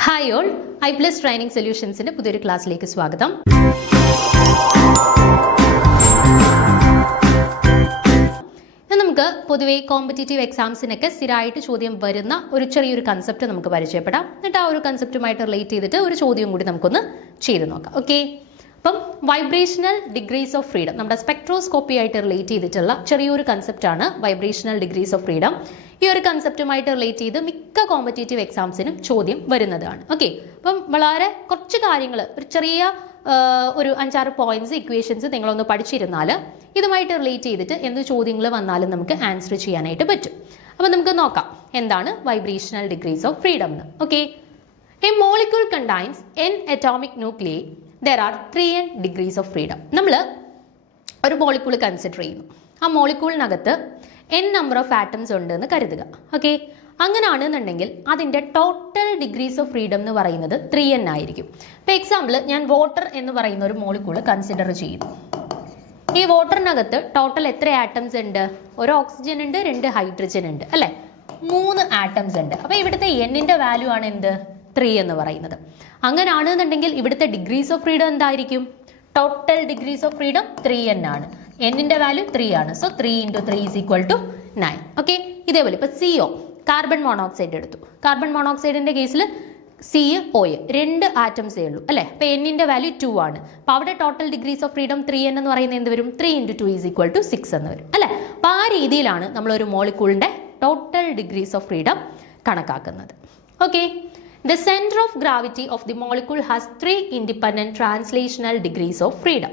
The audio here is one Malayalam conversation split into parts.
ഹായ് ഓൾ, iPlus ട്രെയിനിങ് സൊല്യൂഷൻസിന്റെ പുതിയൊരു ക്ലാസ്സിലേക്ക് സ്വാഗതം. നമുക്ക് പൊതുവേ കോമ്പറ്റേറ്റീവ് എക്സാംസിനൊക്കെ സ്ഥിരമായിട്ട് ചോദ്യം വരുന്ന ഒരു ചെറിയൊരു കൺസെപ്റ്റ് നമുക്ക് പരിചയപ്പെടാം. എന്നിട്ട് ആ ഒരു കൺസെപ്റ്റുമായിട്ട് റിലേറ്റ് ചെയ്തിട്ട് ഒരു ചോദ്യം കൂടി നമുക്കൊന്ന് ചെയ്ത് നോക്കാം. ഓക്കെ, അപ്പം വൈബ്രേഷണൽ ഡിഗ്രീസ് ഓഫ് ഫ്രീഡം നമ്മുടെ സ്പെക്ട്രോസ്കോപ്പി ആയിട്ട് റിലേറ്റ് ചെയ്തിട്ടുള്ള ചെറിയൊരു കൺസെപ്റ്റാണ് വൈബ്രേഷണൽ ഡിഗ്രീസ് ഓഫ് ഫ്രീഡം. ഈ ഒരു കൺസെപ്റ്റുമായിട്ട് റിലേറ്റ് ചെയ്ത് മിക്ക കോമ്പറ്റേറ്റീവ് എക്സാംസിനും ചോദ്യം വരുന്നതാണ്. ഓക്കെ, അപ്പം വളരെ കുറച്ച് കാര്യങ്ങൾ, ഒരു ചെറിയ ഒരു 5-6 പോയിന്റ്സ്, ഇക്വേഷൻസ് നിങ്ങളൊന്ന് പഠിച്ചിരുന്നാൽ ഇതുമായിട്ട് റിലേറ്റ് ചെയ്തിട്ട് എന്ത് ചോദ്യങ്ങൾ വന്നാലും നമുക്ക് ആൻസർ ചെയ്യാനായിട്ട് പറ്റും. അപ്പം നമുക്ക് നോക്കാം എന്താണ് വൈബ്രേഷണൽ ഡിഗ്രീസ് ഓഫ് ഫ്രീഡം എന്ന്. Okay, A molecule contains n atomic nuclei, there are 3n degrees of freedom. നമ്മൾ ഒരു മോളിക്യൂൾ കൺസിഡർ ചെയ്യുന്നു. ആ മോളിക്യൂളിനകത്ത് n നമ്പർ ഓഫ് ആറ്റംസ് ഉണ്ട് എന്ന് കരുതുക. ഓക്കെ, അങ്ങനെയാണെന്നുണ്ടെങ്കിൽ അതിൻ്റെ ടോട്ടൽ ഡിഗ്രീസ് ഓഫ് ഫ്രീഡം എന്ന് പറയുന്നത് 3n ആയിരിക്കും. ഇപ്പോൾ എക്സാമ്പിൾ, ഞാൻ വാട്ടർ എന്ന് പറയുന്ന ഒരു മോളിക്യൂൾ കൺസിഡർ ചെയ്യുന്നു. ഈ വാട്ടറിനകത്ത് ടോട്ടൽ എത്ര ആറ്റംസ് ഉണ്ട്? ഒരു ഓക്സിജൻ ഉണ്ട്, 2 ഹൈഡ്രജൻ ഉണ്ട്, അല്ലേ? 3 ആറ്റംസ് ഉണ്ട്. അപ്പോൾ ഇവിടുത്തെ എന്നിൻ്റെ വാല്യൂ ആണ് എന്ത്? 3 എന്ന് പറയുന്നത്. അങ്ങനെയാണെന്നുണ്ടെങ്കിൽ ഇവിടുത്തെ ഡിഗ്രീസ് ഓഫ് ഫ്രീഡം എന്തായിരിക്കും? Total degrees of freedom 3n ആണ്. എന്നിൻ്റെ വാല്യൂ 3 ആണ്. സോ 3 × 3 = 9. ഓക്കെ, ഇതേപോലെ ഇപ്പോൾ CO, കാർബൺ മോണോക്സൈഡ് എടുത്തു. കാർബൺ മോണോക്സൈഡിൻ്റെ കേസിൽ C, O 2 ആറ്റംസേ ഉള്ളൂ, അല്ലേ? അപ്പോൾ എന്നിൻ്റെ വാല്യൂ 2 ആണ്. അപ്പോൾ അവിടെ total degrees of freedom 3n എന്ന് പറയുന്നത് എന്ത് വരും? 3 × 2 = 6 എന്ന് വരും, അല്ലേ? അപ്പോൾ ആ രീതിയിലാണ് നമ്മളൊരു മോളിക്യൂളിൻ്റെ ടോട്ടൽ ഡിഗ്രീസ് ഓഫ് ഫ്രീഡം കണക്കാക്കുന്നത്. Okay, the center of gravity of the molecule has 3 independent translational degrees of freedom.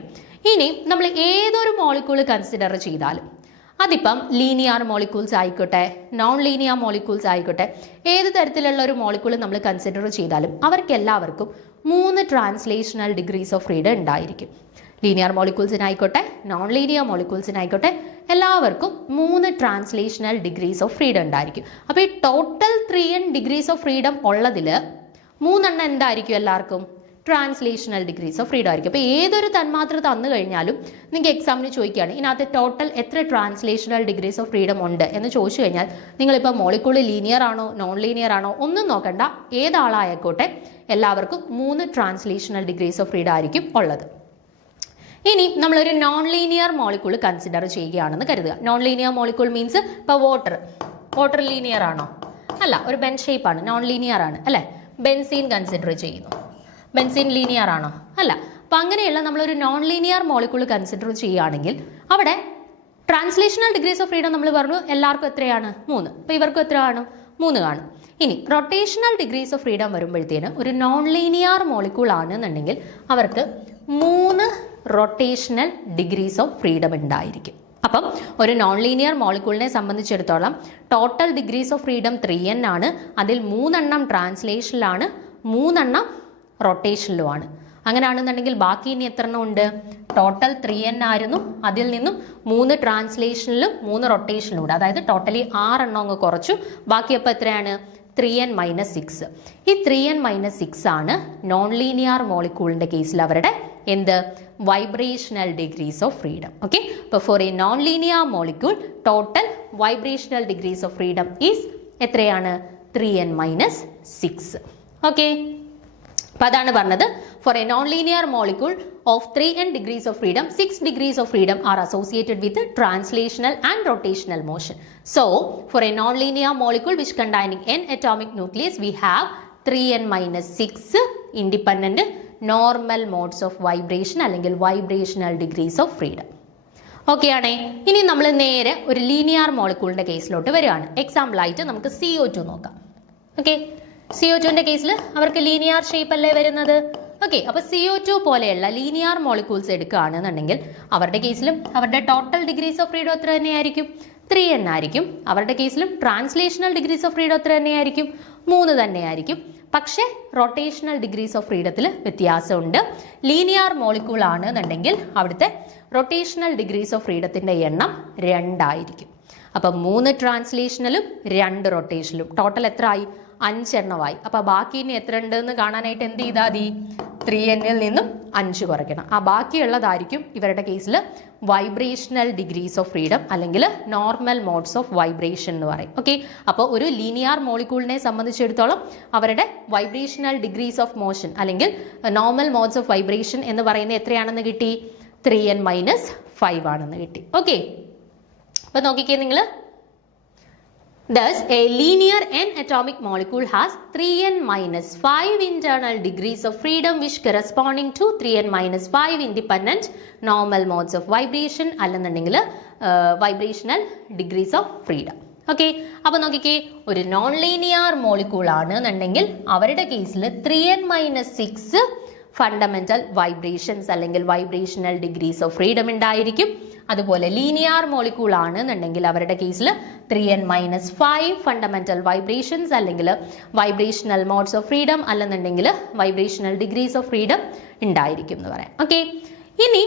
ഇനി നമ്മൾ ഏതൊരു മോളിക്യൂൾ കൺസിഡർ ചെയ്താലും, അതിപ്പം ലീനിയർ മോളിക്യൂൾസ് ആയിക്കോട്ടെ, നോൺ ലീനിയർ മോളിക്യൂൾസ് ആയിക്കോട്ടെ, ഏത് തരത്തിലുള്ള ഒരു മോളിക്യൂൾ നമ്മൾ കൺസിഡർ ചെയ്താലും അവർക്കെല്ലാവർക്കും 3 ട്രാൻസ്ലേഷണൽ ഡിഗ്രീസ് ഓഫ് ഫ്രീഡം ഉണ്ടായിരിക്കും. ലീനിയർ മോളിക്യൂൾസിനായിക്കോട്ടെ, നോൺ ലീനിയർ മോളിക്യൂൾസിനായിക്കോട്ടെ, എല്ലാവർക്കും 3 ട്രാൻസ്ലേഷണൽ ഡിഗ്രീസ് ഓഫ് ഫ്രീഡം ഉണ്ടായിരിക്കും. അപ്പോൾ ഈ total 3n degrees of freedom ഉള്ളതിൽ 3 എന്തായിരിക്കും? എല്ലാവർക്കും ട്രാൻസ്ലേഷണൽ ഡിഗ്രീസ് ഓഫ് ഫ്രീഡം ആയിരിക്കും. അപ്പോൾ ഏതൊരു തന്മാത്ര തന്നു കഴിഞ്ഞാലും നിങ്ങൾക്ക് എക്സാമിന് ചോദിക്കുകയാണ് ഇതിനകത്ത് ടോട്ടൽ എത്ര ട്രാൻസ്ലേഷണൽ ഡിഗ്രീസ് ഓഫ് ഫ്രീഡം ഉണ്ട് എന്ന് ചോദിച്ചു കഴിഞ്ഞാൽ നിങ്ങളിപ്പോൾ മോളിക്യൂൾ ലീനിയർ ആണോ നോൺ ലീനിയർ ആണോ ഒന്നും നോക്കണ്ട, ഏതാളായിക്കോട്ടെ എല്ലാവർക്കും 3 ട്രാൻസ്ലേഷണൽ ഡിഗ്രീസ് ഓഫ് ഫ്രീഡം ആയിരിക്കും ഉള്ളത്. ഇനി നമ്മളൊരു നോൺ ലീനിയർ മോളിക്യൂൾ കൺസിഡർ ചെയ്യുകയാണെന്ന് കരുതുക. നോൺ ലീനിയർ മോളിക്യൂൾ മീൻസ് ഇപ്പോൾ വാട്ടർ ലീനിയർ ആണോ? അല്ല, ഒരു ബെൻ ഷേപ്പാണ്, നോൺ ലീനിയർ ആണ്, അല്ലേ? ബെൻസീൻ കൺസിഡർ ചെയ്യുന്നു. ബെൻസീൻ ലീനിയർ ആണോ? അല്ല. അപ്പം അങ്ങനെയുള്ള നമ്മളൊരു നോൺ ലീനിയർ മോളിക്യൂൾ കൺസിഡർ ചെയ്യുകയാണെങ്കിൽ അവിടെ ട്രാൻസ്ലേഷണൽ ഡിഗ്രീസ് ഓഫ് ഫ്രീഡം നമ്മൾ പറഞ്ഞു എല്ലാവർക്കും എത്രയാണ്? 3. അപ്പോൾ ഇവർക്കും എത്ര കാണും? 3 കാണും. ഇനി റൊട്ടേഷണൽ ഡിഗ്രീസ് ഓഫ് ഫ്രീഡം വരുമ്പോഴത്തേന് ഒരു നോൺ ലീനിയർ മോളിക്യൂൾ ആണെന്നുണ്ടെങ്കിൽ അവർക്ക് 3 റൊട്ടേഷണൽ ഡിഗ്രീസ് ഓഫ് ഫ്രീഡം ഉണ്ടായിരിക്കും. അപ്പം ഒരു നോൺ ലീനിയർ മോളിക്യൂളിനെ സംബന്ധിച്ചിടത്തോളം total degrees of freedom 3n ആണ്. അതിൽ 3 ട്രാൻസ്ലേഷനിലാണ്, 3 റൊട്ടേഷനിലുമാണ്. അങ്ങനെയാണെന്നുണ്ടെങ്കിൽ ബാക്കി ഇനി എത്ര എണ്ണം ഉണ്ട്? ടോട്ടൽ 3n ആയിരുന്നു, അതിൽ നിന്നും 3 ട്രാൻസ്ലേഷനിലും 3 റൊട്ടേഷനിലും ഉണ്ട്. അതായത് ടോട്ടലി 6 അങ്ങ് കുറച്ചു. ബാക്കി അപ്പോൾ എത്രയാണ്? 3n - 6. ഈ 3n - 6 ആണ് നോൺ ലീനിയർ മോളിക്യൂളിൻ്റെ കേസിൽ അവരുടെ എന്ത്? Vibrational degrees of freedom. Okay, അപ്പോൾ for a non linear molecule total vibrational degrees of freedom is എത്രയാണ്? 3n - 6. ഓക്കെ, അപ്പോൾ അതാണ് പറഞ്ഞത്. For a non linear molecule of 3n degrees of freedom 6 degrees of freedom are associated with translational and rotational motion. So for a non linear molecule which containing n atomic nucleus we have 3n - 6 independent normal modes of vibration അല്ലെങ്കിൽ vibrational degrees of freedom. Okay ആണേ. ഇനി നമ്മൾ നേരെ ഒരു ലീനിയർ മോളിക്യൂളിൻ്റെ കേസിലോട്ട് വരികയാണ്. എക്സാമ്പിളായിട്ട് നമുക്ക് CO2 നോക്കാം. ഓക്കെ, CO2ൻ്റെ കേസിൽ അവർക്ക് ലീനിയർ ഷേപ്പ് അല്ലേ വരുന്നത്? ഓക്കെ, അപ്പോൾ CO2 പോലെയുള്ള ലീനിയർ മോളിക്യൂൾസ് എടുക്കുകയാണെന്നുണ്ടെങ്കിൽ അവരുടെ കേസിലും അവരുടെ ടോട്ടൽ ഡിഗ്രീസ് ഓഫ് ഫ്രീഡം എത്ര തന്നെയായിരിക്കും? 3n ആയിരിക്കും. അവരുടെ കേസിലും ട്രാൻസ്ലേഷണൽ ഡിഗ്രീസ് ഓഫ് ഫ്രീഡം എത്ര തന്നെയായിരിക്കും? 3 തന്നെയായിരിക്കും. പക്ഷേ റൊട്ടേഷണൽ ഡിഗ്രീസ് ഓഫ് ഫ്രീഡത്തിൽ വ്യത്യാസമുണ്ട്. ലീനിയർ മോളിക്യൂൾ ആണെന്നുണ്ടെങ്കിൽ അവിടുത്തെ റൊട്ടേഷണൽ ഡിഗ്രീസ് ഓഫ് ഫ്രീഡത്തിൻ്റെ എണ്ണം 2 ആയിരിക്കും. അപ്പം 3 ട്രാൻസ്ലേഷനിലും 2 റൊട്ടേഷനിലും ടോട്ടൽ എത്ര ആയി? 5 എണ്ണമായി. അപ്പോൾ ബാക്കി ഇനി എത്ര ഉണ്ടെന്ന് കാണാനായിട്ട് എന്ത് ചെയ്താൽ മതി? 3nൽ നിന്നും 5 കുറയ്ക്കണം. ആ ബാക്കിയുള്ളതായിരിക്കും ഇവരുടെ കേസിൽ വൈബ്രേഷണൽ ഡിഗ്രീസ് ഓഫ് ഫ്രീഡം അല്ലെങ്കിൽ നോർമൽ മോഡ്സ് ഓഫ് വൈബ്രേഷൻ എന്ന് പറയും. ഓക്കെ, അപ്പോൾ ഒരു ലീനിയർ മോളിക്യൂളിനെ സംബന്ധിച്ചിടത്തോളം അവരുടെ വൈബ്രേഷണൽ ഡിഗ്രീസ് ഓഫ് മോഷൻ അല്ലെങ്കിൽ നോർമൽ മോഡ്സ് ഓഫ് വൈബ്രേഷൻ എന്ന് പറയുന്നത് എത്രയാണെന്ന് കിട്ടി? 3n - 5 ആണെന്ന് കിട്ടി. ഓക്കെ, അപ്പോൾ നോക്കിക്കേ നിങ്ങൾ. Thus, a linear n atomic molecule has 3n - 5 internal degrees of freedom which corresponding to 3n - 5 independent normal modes of vibration അല്ലെന്നുണ്ടെങ്കിൽ vibrational degrees of freedom. Okay, അപ്പോൾ നോക്കിക്കേ, ഒരു നോൺ ലീനിയർ മോളിക്യൂൾ ആണ് എന്നുണ്ടെങ്കിൽ അവരുടെ കേസിൽ 3n - 6 ഫണ്ടമെന്റൽ വൈബ്രേഷൻസ് അല്ലെങ്കിൽ വൈബ്രേഷണൽ ഡിഗ്രീസ് ഓഫ് ഫ്രീഡം ഉണ്ടായിരിക്കും. അതുപോലെ ലീനിയർ മോളിക്യൂൾ ആണ് എന്നുണ്ടെങ്കിൽ അവരുടെ കേസിൽ 3n - 5 ഫണ്ടമെന്റൽ വൈബ്രേഷൻസ് അല്ലെങ്കിൽ വൈബ്രേഷണൽ മോഡ്സ് ഓഫ് ഫ്രീഡം അല്ലെന്നുണ്ടെങ്കിൽ വൈബ്രേഷണൽ ഡിഗ്രീസ് ഓഫ് ഫ്രീഡം ഉണ്ടായിരിക്കും എന്ന് പറയാം. ഓക്കെ, ഇനി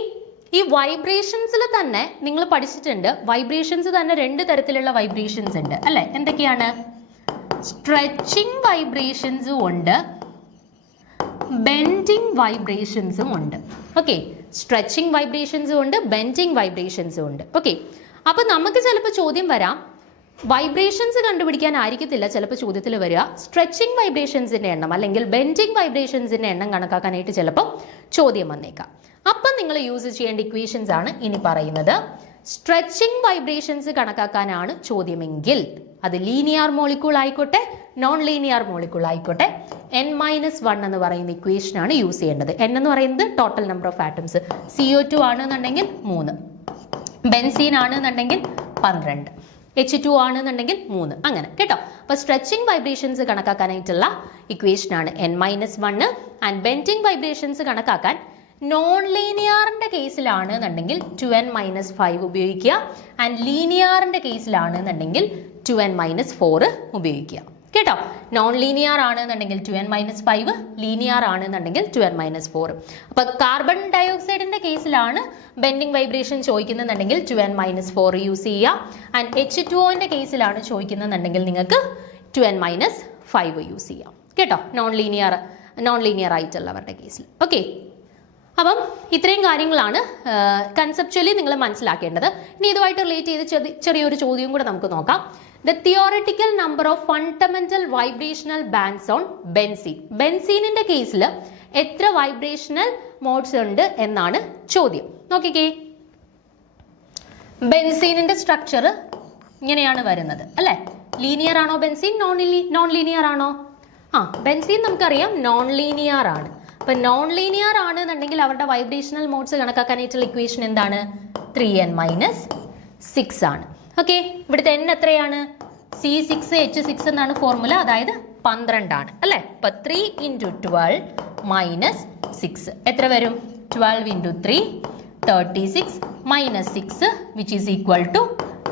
ഈ വൈബ്രേഷൻസിൽ തന്നെ നിങ്ങൾ പഠിച്ചിട്ടുണ്ട്, വൈബ്രേഷൻസ് തന്നെ 2 തരത്തിലുള്ള വൈബ്രേഷൻസ് ഉണ്ട് അല്ലേ? എന്തൊക്കെയാണ്? സ്ട്രെച്ചിങ് വൈബ്രേഷൻസും ഉണ്ട്, ബെൻഡിങ് വൈബ്രേഷൻസും ഉണ്ട്. ഓക്കെ, സ്ട്രെച്ചിങ് വൈബ്രേഷൻസും ഉണ്ട്, ബെൻഡിങ് വൈബ്രേഷൻസും ഉണ്ട്. ഓക്കെ, അപ്പോൾ നമുക്ക് ചിലപ്പോൾ ചോദ്യം വരാം, വൈബ്രേഷൻസ് കണ്ടുപിടിക്കാനായിരിക്കത്തില്ല ചിലപ്പോൾ ചോദ്യത്തിൽ വരിക, സ്ട്രെച്ചിങ് വൈബ്രേഷൻസിൻ്റെ എണ്ണം അല്ലെങ്കിൽ ബെൻഡിങ് വൈബ്രേഷൻസിൻ്റെ എണ്ണം കണക്കാക്കാനായിട്ട് ചിലപ്പോൾ ചോദ്യം വന്നേക്കാം. അപ്പം നിങ്ങൾ യൂസ് ചെയ്യേണ്ട ഇക്വേഷൻസ് ആണ് ഇനി പറയുന്നത്. സ്ട്രെച്ചിങ് വൈബ്രേഷൻസ് കണക്കാക്കാനാണ് ചോദ്യമെങ്കിൽ അത് ലീനിയർ മോളിക്യൂൾ ആയിക്കോട്ടെ നോൺ ലീനിയർ മോളിക്യൂൾ ആയിക്കോട്ടെ n - 1 എന്ന് പറയുന്ന ഇക്വേഷൻ ആണ് യൂസ് ചെയ്യേണ്ടത്. n എന്ന് പറയുന്നത് total number of atoms, CO2 ആണെന്നുണ്ടെങ്കിൽ 3, ബെൻസീൻ ആണെന്നുണ്ടെങ്കിൽ 12, H2 ആണെന്നുണ്ടെങ്കിൽ 3, അങ്ങനെ കേട്ടോ. അപ്പോൾ സ്ട്രെച്ചിങ് വൈബ്രേഷൻസ് കണക്കാക്കാനായിട്ടുള്ള ഇക്വേഷൻ ആണ് n - 1. ആൻഡ് ബെൻഡിങ് വൈബ്രേഷൻസ് കണക്കാക്കാൻ നോൺ ലീനിയറിൻ്റെ കേസിലാണ് എന്നുണ്ടെങ്കിൽ 2n - 5 ഉപയോഗിക്കുക. ആൻഡ് ലീനിയറിൻ്റെ കേസിലാണ് എന്നുണ്ടെങ്കിൽ 2n - 4 ഉപയോഗിക്കുക കേട്ടോ. നോൺ ലീനിയർ ആണെന്നുണ്ടെങ്കിൽ 2n - 5, ലീനിയർ ആണെന്നുണ്ടെങ്കിൽ 2n - 4. അപ്പോൾ കാർബൺ ഡയോക്സൈഡിൻ്റെ കേസിലാണ് ബെൻഡിങ് വൈബ്രേഷൻ ചോദിക്കുന്നുണ്ടെങ്കിൽ 2n - 4 യൂസ് ചെയ്യുക. ആൻഡ് H2O കേസിലാണ് ചോദിക്കുന്നുണ്ടെങ്കിൽ നിങ്ങൾക്ക് 2n - 5 യൂസ് ചെയ്യാം കേട്ടോ, നോൺ ലീനിയർ ആയിട്ടുള്ളവരുടെ കേസിൽ. ഓക്കെ, അപ്പം ഇത്രയും കാര്യങ്ങളാണ് കൺസെപ്ച്വലി നിങ്ങൾ മനസ്സിലാക്കേണ്ടത്. ഇനി ഇതുമായിട്ട് റിലേറ്റ് ചെയ്ത് ചെറിയൊരു ചോദ്യം കൂടെ നമുക്ക് നോക്കാം. The theoretical number of fundamental vibrational bands on benzene. ബെൻസീനിന്റെ കേസിൽ എത്ര വൈബ്രേഷണൽ മോഡ്സ് ഉണ്ട് എന്നാണ് ചോദ്യം. നോക്കിക്കേ, ബെൻസീനിന്റെ സ്ട്രക്ചർ ഇങ്ങനെയാണ് വരുന്നത് അല്ലേ? ലീനിയർ ആണോ ബെൻസീൻ? നോൺ ലീനിയർ ആണോ? ബെൻസീൻ നമുക്കറിയാം നോൺ ലീനിയർ ആണ്. അപ്പം നോൺ ലീനിയർ ആണ് എന്നുണ്ടെങ്കിൽ അവരുടെ വൈബ്രേഷണൽ മോഡ്സ് കണക്കാക്കാനായിട്ടുള്ള ഇക്വേഷൻ എന്താണ്? 3n - 6 ആണ്. ഓക്കെ, ഇവിടുത്തെ n എത്രയാണ്? C6H6 എന്നാണ് ഫോർമുല, അതായത് 12 ആണ് അല്ലേ? അപ്പൊ 3 × 12 - 6 എത്ര വരും? 12 × 3 36 - 6 വിച്ച് ഈസ് ഈക്വൽ ടു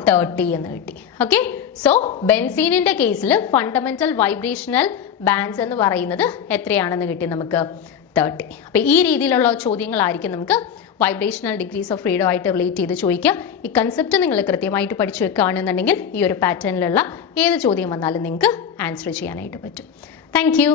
30 എന്ന് കിട്ടി. ഓക്കെ, സോ ബെൻസീനിന്റെ കേസിൽ ഫണ്ടമെന്റൽ വൈബ്രേഷണൽ ബാൻഡ്സ് എന്ന് പറയുന്നത് എത്രയാണെന്ന് കിട്ടി നമുക്ക്? 30. അപ്പോൾ ഈ രീതിയിലുള്ള ചോദ്യങ്ങളായിരിക്കും നമുക്ക് വൈബ്രേഷണൽ ഡിഗ്രീസ് ഓഫ് ഫ്രീഡം ആയിട്ട് റിലേറ്റ് ചെയ്ത് ചോദിക്കുക. ഈ കൺസെപ്റ്റ് നിങ്ങൾ കൃത്യമായിട്ട് പഠിച്ചു വെക്കുകയാണെന്നുണ്ടെങ്കിൽ ഈ ഒരു പാറ്റേണിലുള്ള ഏത് ചോദ്യം വന്നാലും നിങ്ങൾക്ക് ആൻസർ ചെയ്യാനായിട്ട് പറ്റും. Thank you.